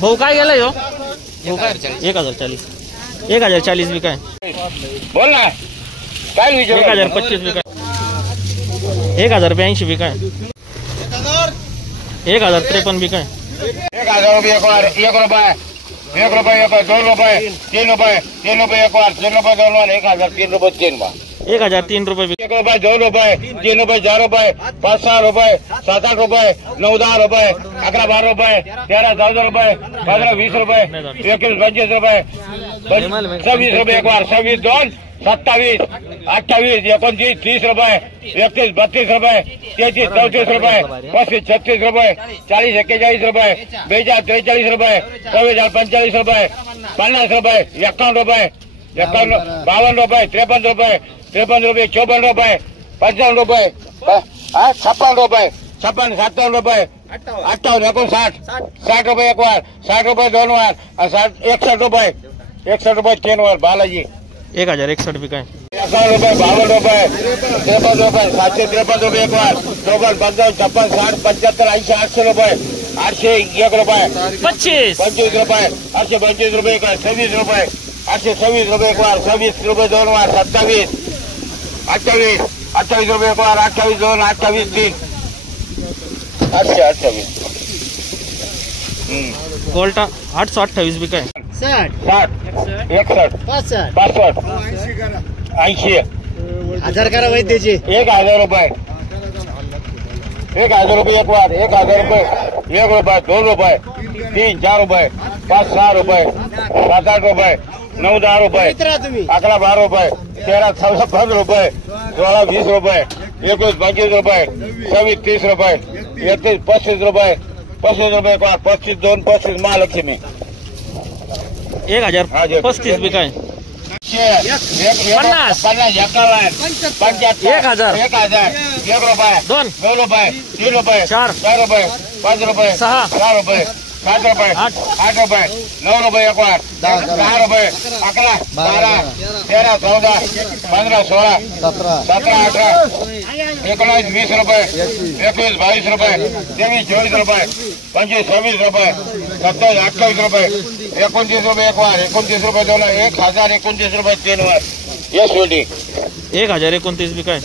भाऊ काय गेला हो? 1040 1040 विकाय। बोल ना काय विचार 1025 विकाय। 1082 विकाय। 1053 विकाय। 1000 रुपये एक बार 1 रुपये 1 रुपये 2 रुपये 3 रुपये 3 रुपये एक बार 3 रुपये 2 बार 1003 रुपये 3 बार 1003 रुपये 1 रुपये 2 रुपये 3 रुपये 4 रुपये 5 6 रुपये 7 8 रुपये 9 10 रुपये 11 12 रुपये 13 14 रुपये 15 20 रुपये 21 25 रुपये 26 रुपये एक बार 26 2 27 28 29 30 रुपये 31 32 रुपये 33 34 रुपये 35 36 रुपये 40 41 रुपये 42 43 रुपये 44 45 रुपये 50 रुपये 51 रुपये 52 रुपये 53 रुपये 54 रुपये 55 रुपये 56 रुपये 56 57 रुपये 58 59 60 रुपये एक बार 60 रुपये 2 बार 61 रुपये 61 रुपये 3 बार बालाजी 1061 विकाय। 51 रुपये 52 रुपये 53 रुपये 753 रुपये एक बार 54 55 56 60 75 80 800 रुपये 801 रुपये 25 रुपये 825 रुपये एक बार 26 रुपये 826 रुपये एक बार 26 रुपये 2 बार 27 28 रुपये एक बार 28 2 28 3 828 गोल्टा 828 विकाय। 60 61 65 80 हजार करा वैद्यची 1000 रुपये 1000 रुपये एक बार 1000 रुपये 1 रुपये 2 रुपये 3 4 रुपये 5 6 रुपये 7 8 रुपये 9 10 रुपये 11 12 रुपये 13 14 15 रुपये 16 20 रुपये 21 25 रुपये 26 30 रुपये 31 35 रुपये 35 रुपये 25 2 25 महालक्ष्मी 1035 विकाय। 50 51 75 1000 1 रुपये 2 रुपये 3 रुपये 4 रुपये 5 रुपये 6 रुपये 7 रुपये 8 रुपये 9 रुपये एक बार 10 रुपये 11 12 13 14 15 16 17 18 19 20 रुपये 21 22 रुपये 23 24 रुपये 25 26 रुपये 27 28 रुपये 29 रुपये एक बार 29 रुपये 2 1029 रुपये 3 बार ये 1029 विकाय।